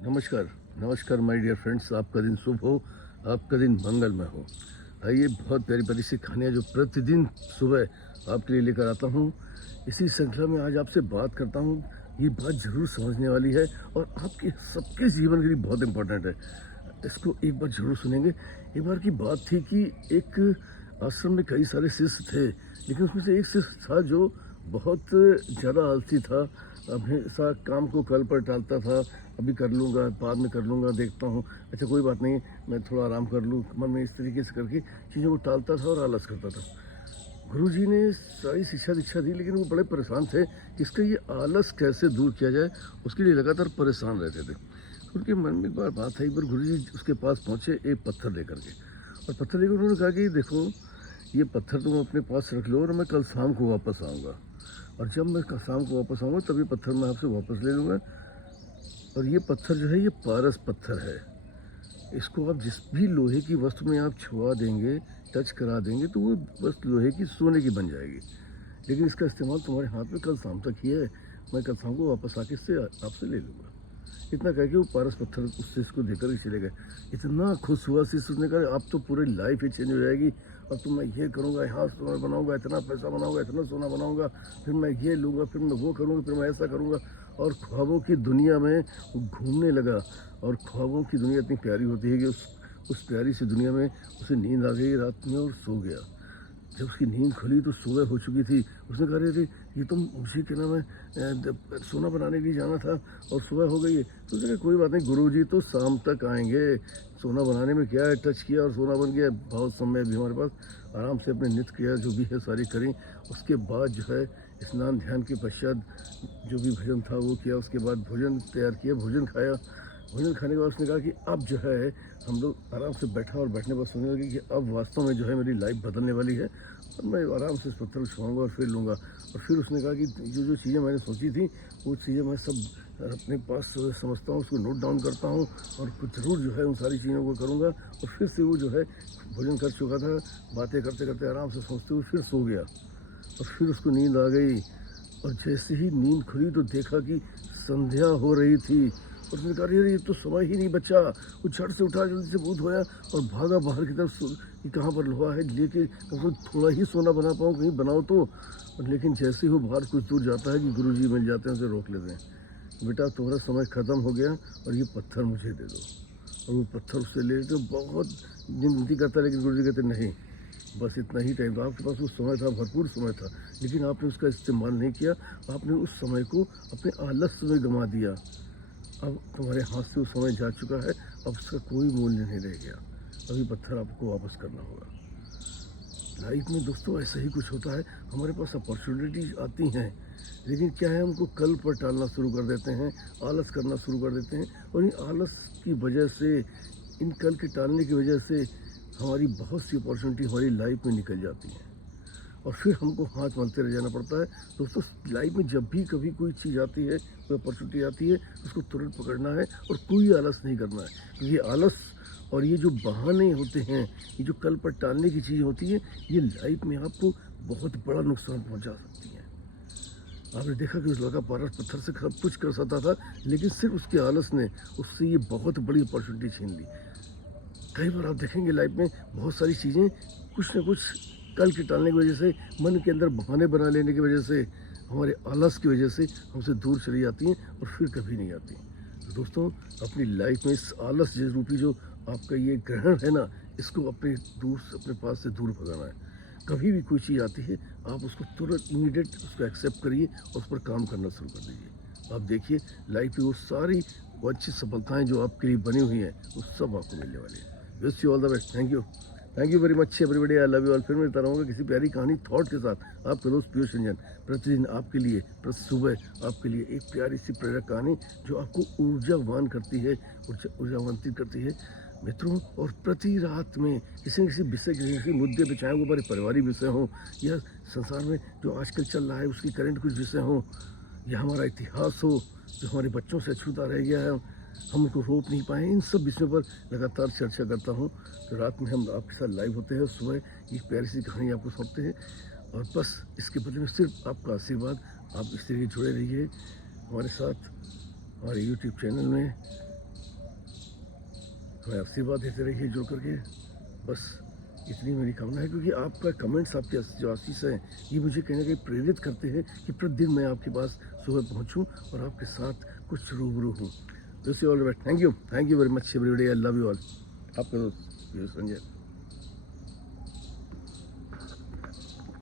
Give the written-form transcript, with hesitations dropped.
नमस्कार, नमस्कार my dear friends. आपका दिन शुभ हो, आपका दिन मंगलमय हो। आइए, बहुत प्यारी प्यारी सी कहानियाँ जो प्रतिदिन सुबह आपके लिए लेकर आता हूँ। इसी श्रृंखला में आज आपसे बात करता हूँ। ये बात ज़रूर समझने वाली है और आपके सबके जीवन के लिए बहुत इम्पोर्टेंट है। इसको एक बार ज़रूर सुनेंगे। एक बार की बात थी कि एक आश्रम में कई सारे शिष्य थे, लेकिन उसमें से एक शिष्य था जो बहुत ज़्यादा आलसी था। हमेशा काम को कल पर टालता था। अभी कर लूँगा, बाद में कर लूँगा, देखता हूँ, अच्छा कोई बात नहीं, मैं थोड़ा आराम कर लूँ। मन में इस तरीके से करके चीज़ों को टालता था और आलस करता था। गुरुजी ने सारी शिक्षा दीक्षा दी, लेकिन वो बड़े परेशान थे कि इसका ये आलस कैसे दूर किया जाए। उसके लिए लगातार परेशान रहते थे। उनके मन में एक बार बात आई। एक बार गुरुजी उसके पास पहुँचे एक पत्थर लेकर के, और पत्थर लेकर उन्होंने कहा कि देखो, ये पत्थर तुम अपने पास रख लो और मैं कल शाम को वापस आऊँगा, और जब मैं शाम को वापस आऊँगा तभी पत्थर मैं आपसे वापस ले लूँगा। और ये पत्थर जो है, ये पारस पत्थर है। इसको आप जिस भी लोहे की वस्तु में आप छुआ देंगे, टच करा देंगे, तो वो बस लोहे की सोने की बन जाएगी। लेकिन इसका इस्तेमाल तुम्हारे हाथ में कल शाम तक ही है। मैं कल शाम को वापस आके इससे आपसे ले लूँगा। इतना कह के वो पारस पत्थर उस शिष्य को देकर ही चले गए। इतना खुश हुआ शिष्य, उसने कहा अब तो पूरी लाइफ ही चेंज हो जाएगी। अब तो मैं ये करूँगा, यहाँ सोना बनाऊँगा, इतना पैसा बनाऊँगा, इतना सोना बनाऊँगा, फिर मैं ये लूँगा, फिर मैं वो करूँगा, फिर मैं ऐसा करूँगा। और ख्वाबों की दुनिया में वो घूमने लगा। और ख्वाबों की दुनिया इतनी प्यारी होती है कि उस प्यारी सी दुनिया में उसे नींद आ गई रात में और सो गया। जब उसकी नींद खुली तो सुबह हो चुकी थी। उसने कहा, अरे ये तो मुझे क्या नाम है, सोना बनाने के लिए जाना था और सुबह हो गई है। तो उसने कहा कोई बात नहीं, गुरुजी तो शाम तक आएंगे। सोना बनाने में क्या है, टच किया और सोना बन गया। बहुत समय भी हमारे पास, आराम से अपने नित्य क्रिया जो भी है सारी करी। उसके बाद जो है स्नान ध्यान के पश्चात जो भी भोजन था वो किया। उसके बाद भोजन तैयार किया, भोजन खाया। भोजन खाने के बाद उसने कहा कि अब जो है हम लोग आराम से बैठा, और बैठने पर सोचने लगे कि अब वास्तव में जो है मेरी लाइफ बदलने वाली है, और मैं आराम से इस पत्थर को छुआऊँगा और फिर लूँगा। और फिर उसने कहा कि जो चीज़ें मैंने सोची थी वो चीज़ें मैं सब अपने पास समझता हूँ, उसको नोट डाउन करता हूँ, और कुछ ज़रूर जो है उन सारी चीज़ों को करूँगा। और फिर से वो जो है भोजन कर चुका था, बातें करते करते आराम से सोचते हुए फिर सो गया। और फिर उसको नींद आ गई। और जैसे ही नींद खुली तो देखा कि संध्या हो रही थी। और उसने कहा, अरे ये तो समय ही नहीं बचा। वो झट से उठा, जल्दी से मुँह धोया और भागा बाहर की तरफ कि कहाँ पर लोहा है लेके थोड़ा ही सोना बना पाऊँ, कहीं बनाओ तो। लेकिन जैसे ही वो बाहर कुछ दूर जाता है कि गुरुजी मिल जाते हैं, उसे रोक लेते हैं। बेटा तुम्हारा समय ख़त्म हो गया और ये पत्थर मुझे दे दो। और वो पत्थर उससे ले लेते। बहुत विनती करता है, लेकिन गुरुजी कहते नहीं, बस इतना ही टाइम था आपके पास। उस समय था, भरपूर समय था, लेकिन आपने उसका इस्तेमाल नहीं किया। आपने उस समय को अपने आलस्य में गंवा दिया। अब तुम्हारे हाथ से वो समय जा चुका है, अब उसका कोई मूल्य नहीं रह गया। अभी पत्थर आपको वापस करना होगा। लाइफ में दोस्तों ऐसा ही कुछ होता है। हमारे पास अपॉर्चुनिटीज आती हैं, लेकिन क्या है, हमको कल पर टालना शुरू कर देते हैं, आलस करना शुरू कर देते हैं। और इन आलस की वजह से, इन कल के टालने की वजह से हमारी बहुत सी अपॉर्चुनिटी हमारी लाइफ में निकल जाती हैं, और फिर हमको हाथ मलते रह जाना पड़ता है। दोस्तों, लाइफ में जब भी कभी कोई चीज़ आती है, कोई अपॉर्चुनिटी आती है, उसको तुरंत पकड़ना है और कोई आलस नहीं करना है। क्योंकि आलस और ये जो बहाने होते हैं, ये जो कल पर टालने की चीज़ होती है, ये लाइफ में आपको बहुत बड़ा नुकसान पहुंचा सकती है। आपने देखा कि उस लड़का पारस पत्थर से सब कुछ कर सकता था, लेकिन सिर्फ उसके आलस ने उससे ये बहुत बड़ी अपॉर्चुनिटी छीन ली। कई बार आप देखेंगे लाइफ में बहुत सारी चीज़ें कुछ ना कुछ कल के टालने की वजह से, मन के अंदर बहाने बना लेने की वजह से, हमारे आलस की वजह से हमसे दूर चली जाती हैं और फिर कभी नहीं आती। तो दोस्तों, अपनी लाइफ में इस आलस रूपी जो आपका ये ग्रहण है ना, इसको अपने पास से दूर भगाना है। कभी भी कोई चीज़ आती है, आप उसको तुरंत इमीडिएट उसको एक्सेप्ट करिए और उस पर काम करना शुरू कर दीजिए। आप देखिए, लाइफ की वो सारी वो अच्छी सफलताएं जो आपके लिए बनी हुई हैं, वो सब आपको मिलने वाली है। Wish you all the best. Thank you very much everybody. I love you all. फिर मिलता रहूँगा किसी प्यारी कहानी थॉट के साथ। आपका दोस्त पीयूष रंजन, प्रतिदिन आपके लिए, प्रति सुबह आपके लिए एक प्यारी सी प्रेरक कहानी जो आपको ऊर्जावान करती है, ऊर्जावान्वित करती है मित्रों। और प्रति रात में किसी न किसी विषय, किसी मुद्दे पर, चाहे वो हमारे पारिवारिक विषय हों या संसार में जो आजकल चल रहा है उसकी करंट कुछ विषय हों, या हमारा इतिहास हो जो हमारे बच्चों से अछूता रह गया है, हम उनको रोक नहीं पाए, इन सब विषयों पर लगातार चर्चा करता हूँ। तो रात में हम आपके साथ लाइव होते हैं और सुबह एक प्यारी सी कहानी आपको सौंपते हैं। और बस इसके बदले में सिर्फ आपका आशीर्वाद। आप इस तरीके जुड़े रहिए हमारे साथ, हमारे यूट्यूब चैनल में। हमें आशीर्वाद देते रहिए जुड़ करके। बस इतनी मेरी कामना है, क्योंकि आपका कमेंट्स, आपके जो आशीष हैं, ये मुझे कहीं ना कहीं प्रेरित करते हैं कि प्रतिदिन मैं आपके पास सुबह पहुंचूं और आपके साथ कुछ रूबरू हूँ। This all best. Thank you very much everybody. I love you all. आपका दोस्त संजय।